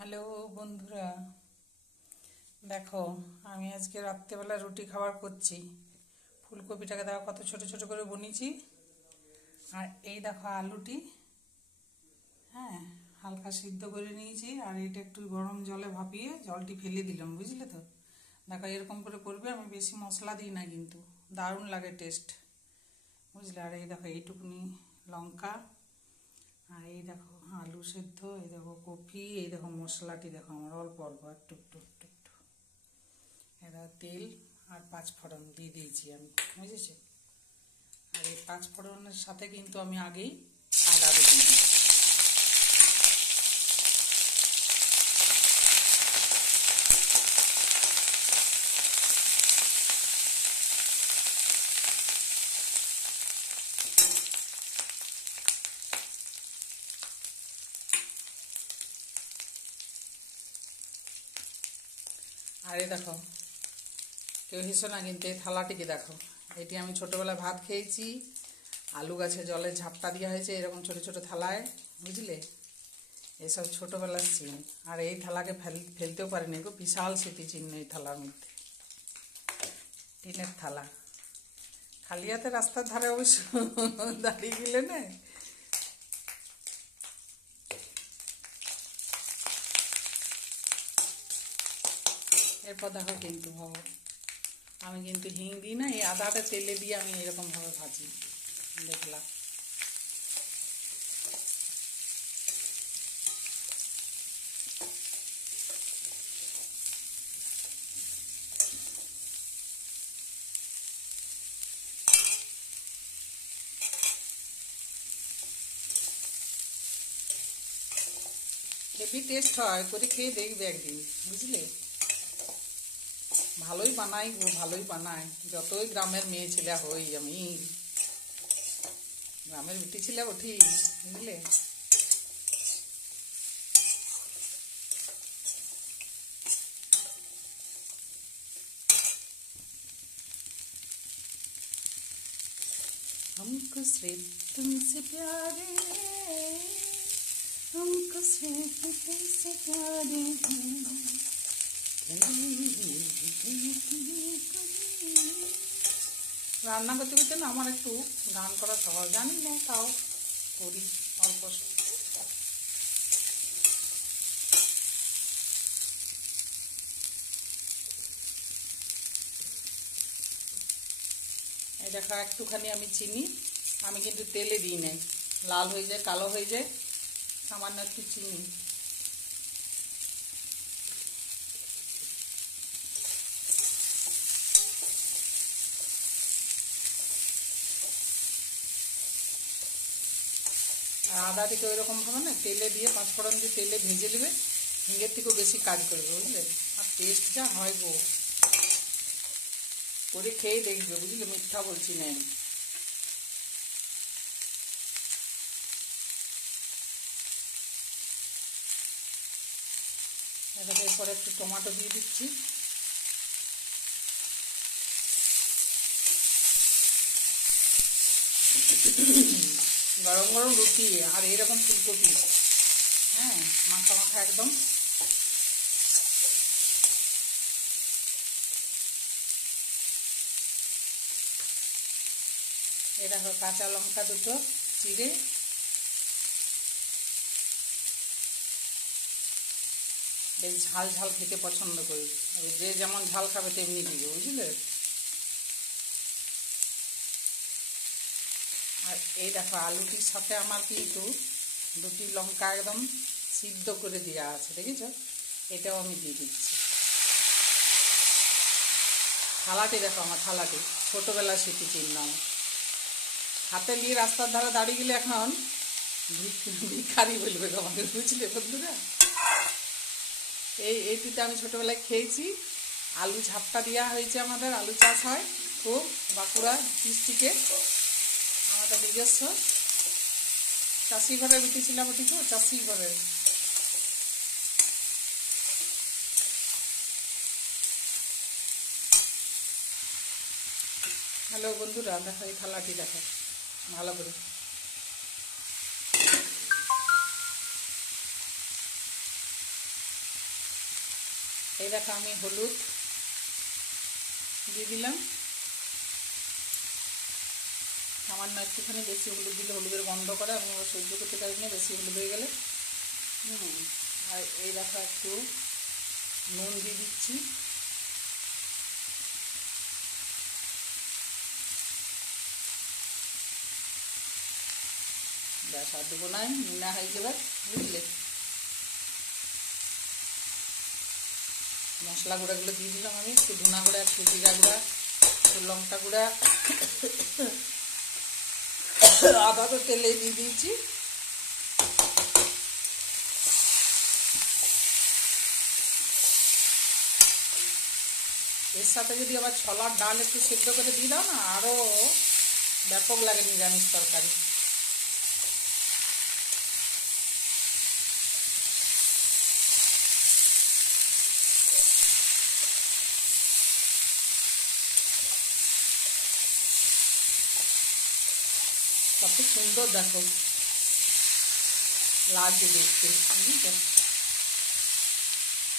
Hello বন্ধুরা, দেখো আমি আজকে রাত্রেবেলা রুটি খাবার করছি। ফুলকপিটাকে দেখো কত ছোট ছোট করে বনিয়েছি। আর এই দেখো আলুটি, হ্যাঁ, হালকা সিদ্ধ করে নিয়েছি। আর এটা একটু গরম জলে ভাপিয়ে জলটি ফেলে দিলাম, বুঝলে তো। দেখো এরকম করে করবে, আমি বেশি মশলা দিই না, কিন্তু দারুণ লাগে টেস্ট, বুঝলে। আর এই দেখো এইটুকুনি লঙ্কা, আর এই দেখো আলু সেদ্ধ, এই দেখো কপি, এই দেখো মশলাটি দেখো আমার অল্প অল্প একটু একটু একটু একটু, এটা তেল আর পাঁচফোড়ন দিয়ে দিয়েছি আমি, বুঝেছি। আর এই পাঁচফোড়নের সাথে কিন্তু আমি আগেই আদা বেটে দিই। আর এই দেখো, কেউ হিসো না কিন্তু এই থালাটিকে দেখো, এটি আমি ছোটোবেলায় ভাত খেয়েছি, আলু গাছে জলের ঝাপটা দেওয়া হয়েছে এরকম ছোটো ছোটো থালায়, বুঝলে। এসব ছোটোবেলার চিন। আর এই থালাকে ফেলতেও পারিনি গো, বিশাল স্মৃতিচিহ্ন এই থালার মধ্যে। টিনের থালা, খালি হাতে রাস্তার ধারে অবশ্য দাঁড়িয়ে গেলে না। এরপর দেখো কিন্তু ভাবো, আমি কিন্তু হিং দিই না, এই আদাটা তেলে দিয়ে আমি এরকমভাবে ভাজি, দেখলাম। হেভি টেস্ট হয়, করে খেয়ে দেখবে একদিন, বুঝলে। ভালোই বানাই গো, ভালোই বানাই। যতই গ্রামের মেয়ে ছেলে হই আমি, গ্রামের বিটি ছেলে উঠি, বুঝলে। हमको सिर्फ तुमसे प्यार है, हमको सिर्फ तुमसे प्यार है। রান্না করতে করতে না আমার একটু গান করা স্বভাব, জানি না, তাও করি অল্প। এই দেখো একটুখানি আমি চিনি, আমি কিন্তু তেলে দিই নাই, লাল হয়ে যায় কালো হয়ে যায়, সামান্য একটু চিনি। আর আদাটিকে ওইরকমভাবে না তেলে দিয়ে পাঁচফোড়ন দিয়ে তেলে ভেজে নেবে, হিঙের থেকেও বেশি কাজ করবে, বুঝলে। আর টেস্ট যা হয় গো, করে খেয়ে দেখবে, বুঝলে, মিথ্যা বলছি না আমি। এরপরে একটু টমেটো দিয়ে দিচ্ছি। গরম গরম রুটি আর এরকম ফুলকপি, হ্যাঁ, মাখা মাখা একদম। এই দেখো কাঁচা লঙ্কা দুটো চিড়ে, বেশ ঝাল ঝাল খেতে পছন্দ করি, যে যেমন ঝাল খাবে তেমনি দিবে, বুঝলে। আর এই দেখো আলুটির সাথে আমার কিন্তু দুটি লঙ্কা একদম সিদ্ধ করে দেওয়া আছে, দেখেছ, এটাও আমি দিয়ে দিচ্ছি। থালাটি দেখো আমার থালাটি, ছোটোবেলার স্মৃতিচিহ্ন আমার। হাতে নিয়ে রাস্তার ধারে দাঁড়িয়ে গেলে এখন ভিখারি বলবে আমাকে, বুঝলে বন্ধুরা। এইটিতে আমি ছোটোবেলায় খেয়েছি। আলু ঝাপটা দেওয়া হয়েছে, আমাদের আলু চাষ হয় খুব, বাঁকুড়া ডিস্ট্রিক্টে, আমাদের নিজস্ব। চাষি ঘরে উঠেছিলাম, ওটি তো চাষি ঘরে। হ্যালো বন্ধুরা, দেখো এই থালাটি দেখো ভালো করে। এই দেখো আমি হলুদ দিয়ে দিলাম, সামান্য একটুখানি, বেশি হলুদ দিলে হলুদের গন্ধ করে, আমি ওরা সহ্য করতে পারি না বেশি হলুদ হয়ে গেলে। আর এই দেখো একটু নুন দিয়ে দিচ্ছি, ব্যাস আর দেবো নাই, নুনা হয়ে যাবে বুঝলে। মশলা গুঁড়াগুলো দিয়ে দিলাম আমি, একটু ধনা গুঁড়া, একটু জিরা গুঁড়া, একটু লঙ্কা গুঁড়া, আদা তো তেলে দিয়ে দিয়েছি। এর সাথে যদি আবার ছোলার ডাল একটু সেদ্ধ করে দিয়ে দাও না, আরও ব্যাপক লাগে নিরামিষ তরকারি। কত সুন্দর দেখো লাগছে দেখতে, বুঝছো?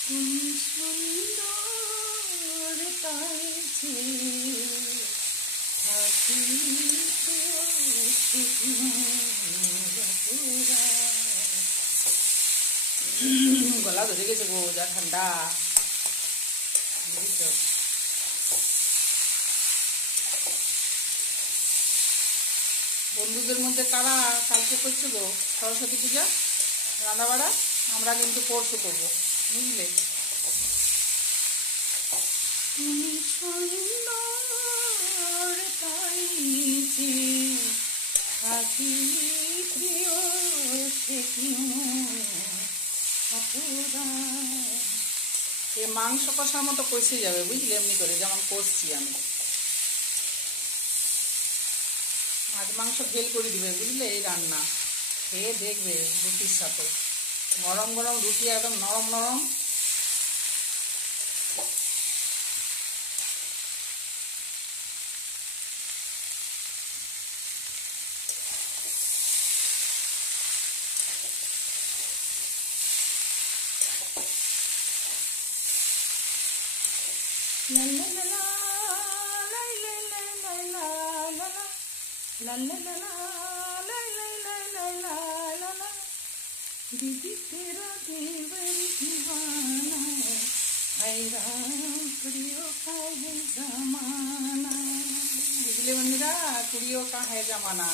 তুমি সুন্দর তাইছে গলা ধরে গেছে গো, যা ঠান্ডা, বুঝছো? বন্ধুদের মধ্যে কারা কালকে করছে গো সরস্বতী পূজা রান্নাবাড়া? আমরা কিন্তু পরশু করবো, বুঝলে। তুমি সুন্দর তাইছে থাকি প্রিয় এ মাংস কষার মতো কষে যাবে বুঝলে, এমনি করে যেমন কষছি আমি। মাছ মাংস ফেল করে দিবে বুঝলে এই রান্না, খেয়ে দেখবে রুটির সাথে, গরম গরম রুটি একদম নরম নরম। লা লা লা লা লা লা লা লা লা ला ला ला ला ला ला ला ला ला ला ला दीदी तेरा देवर दीवाना है, हाय राम कुड़ियों का है जमाना, बुझले बंधुरा, कुड़ियों का है जमाना।